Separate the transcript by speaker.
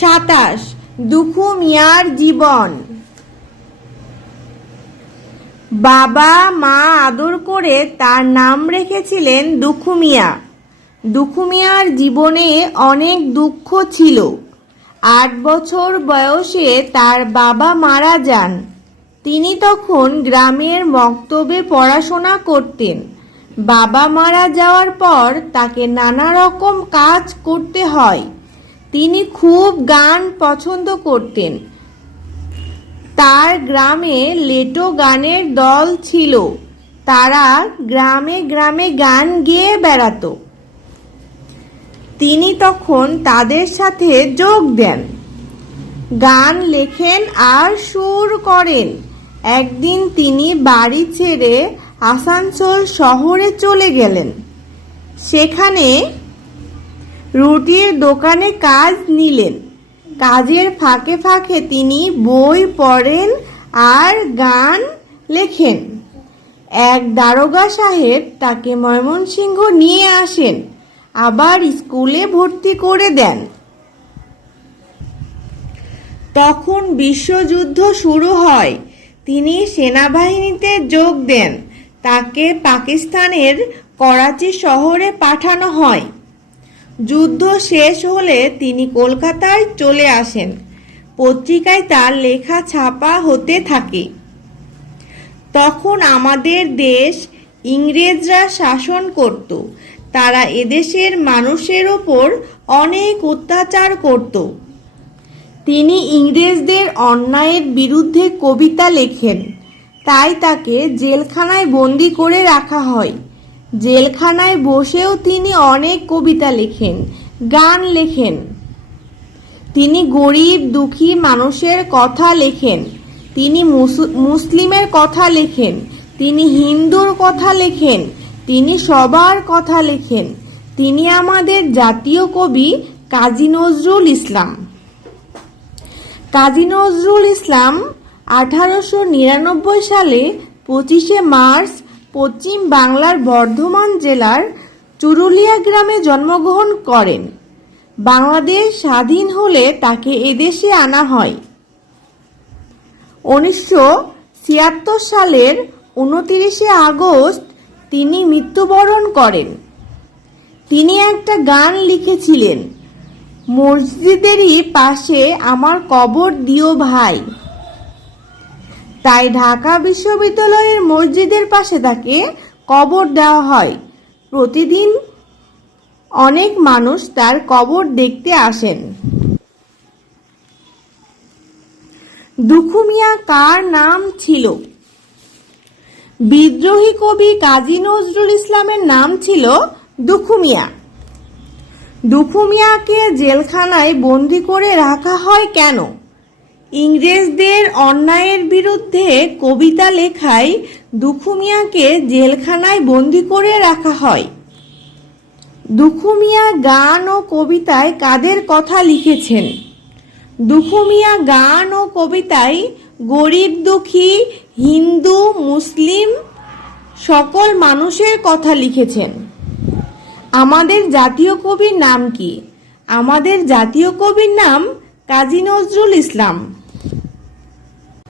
Speaker 1: সাতাশ দুখু মিয়ার জীবন। বাবা, মা আদর করে তার নাম রেখেছিলেন দুখু মিয়া দুখু মিয়ার জীবনে অনেক দুঃখ ছিল। আট বছর বয়সে তার বাবা মারা যান। তিনি তখন গ্রামের মক্তবে পড়াশোনা করতেন। বাবা মারা যাওয়ার পর তাকে নানা রকম কাজ করতে হয়। তিনি খুব গান পছন্দ করতেন। তার গ্রামে লেটো গানের দল ছিল। তারা গ্রামে গ্রামে গান গেয়ে বেড়াতো। তিনি তখন তাদের সাথে যোগ দেন। গান লেখেন আর সুর করেন। একদিন তিনি বাড়ি ছেড়ে আসানসোল শহরে চলে গেলেন। সেখানে রুটির দোকানে কাজ নিলেন। কাজের ফাঁকে ফাঁকে তিনি বই পড়েন আর গান লেখেন। এক দারোগা সাহেব তাকে ময়মনসিংহ নিয়ে আসেন, আবার স্কুলে ভর্তি করে দেন। তখন বিশ্বযুদ্ধ শুরু হয়। তিনি সেনাবাহিনীতে যোগ দেন। তাকে পাকিস্তানের করাচি শহরে পাঠানো হয়। যুদ্ধ শেষ হলে তিনি কলকাতায় চলে আসেন। পত্রিকায় তার লেখা ছাপা হতে থাকে। তখন আমাদের দেশ ইংরেজরা শাসন করত। তারা এদেশের মানুষের ওপর অনেক অত্যাচার করত। তিনি ইংরেজদের অন্যায়ের বিরুদ্ধে কবিতা লেখেন। তাই তাকে জেলখানায় বন্দি করে রাখা হয়। জেলখানায় বসেও তিনি অনেক কবিতা লেখেন, গান লেখেন। তিনি গরিব, দুঃখী মানুষের কথা লেখেন। তিনি মুসু- মুসলিমের কথা লেখেন। তিনি হিন্দুর কথা লেখেন। তিনি সবার কথা লেখেন। তিনি আমাদের জাতীয় কবি কাজী নজরুল ইসলাম। কাজী নজরুল ইসলাম আঠারোশো নিরানব্বই সালে পঁচিশে মার্চ পশ্চিম বাংলার বর্ধমান জেলার চুরুলিয়া গ্রামে জন্মগ্রহণ করেন। বাংলাদেশ স্বাধীন হলে তাকে এদেশে আনা হয়। উনিশশো ছিয়াত্তর সালের উনতিরিশে আগস্ট তিনি মৃত্যুবরণ করেন। তিনি একটা গান লিখেছিলেন, মসজিদেরই পাশে আমার কবর দিও ভাই। তাই ঢাকা বিশ্ববিদ্যালয়ের মসজিদের পাশে তাকে কবর দেওয়া হয়। প্রতিদিন অনেক মানুষ তার কবর দেখতে আসেন। দুখুমিয়া কার নাম ছিল? বিদ্রোহী কবি কাজী নজরুল ইসলামের নাম ছিল দুখুমিয়া। দুখুমিয়াকে জেলখানায় বন্দি করে রাখা হয় কেন? ইংরেজদের অন্যায়ের বিরুদ্ধে কবিতা লেখায় দুখুমিয়াকে জেলখানায় বন্দি করে রাখা হয়। দুখুমিয়া গান ও কবিতায় কাদের কথা লিখেছেন? দুখুমিয়া গান ও কবিতায় গরিব দুঃখী, হিন্দু, মুসলিম সকল মানুষের কথা লিখেছেন। আমাদের জাতীয় কবির নাম কি? আমাদের জাতীয় কবির নাম কাজী নজরুল ইসলাম।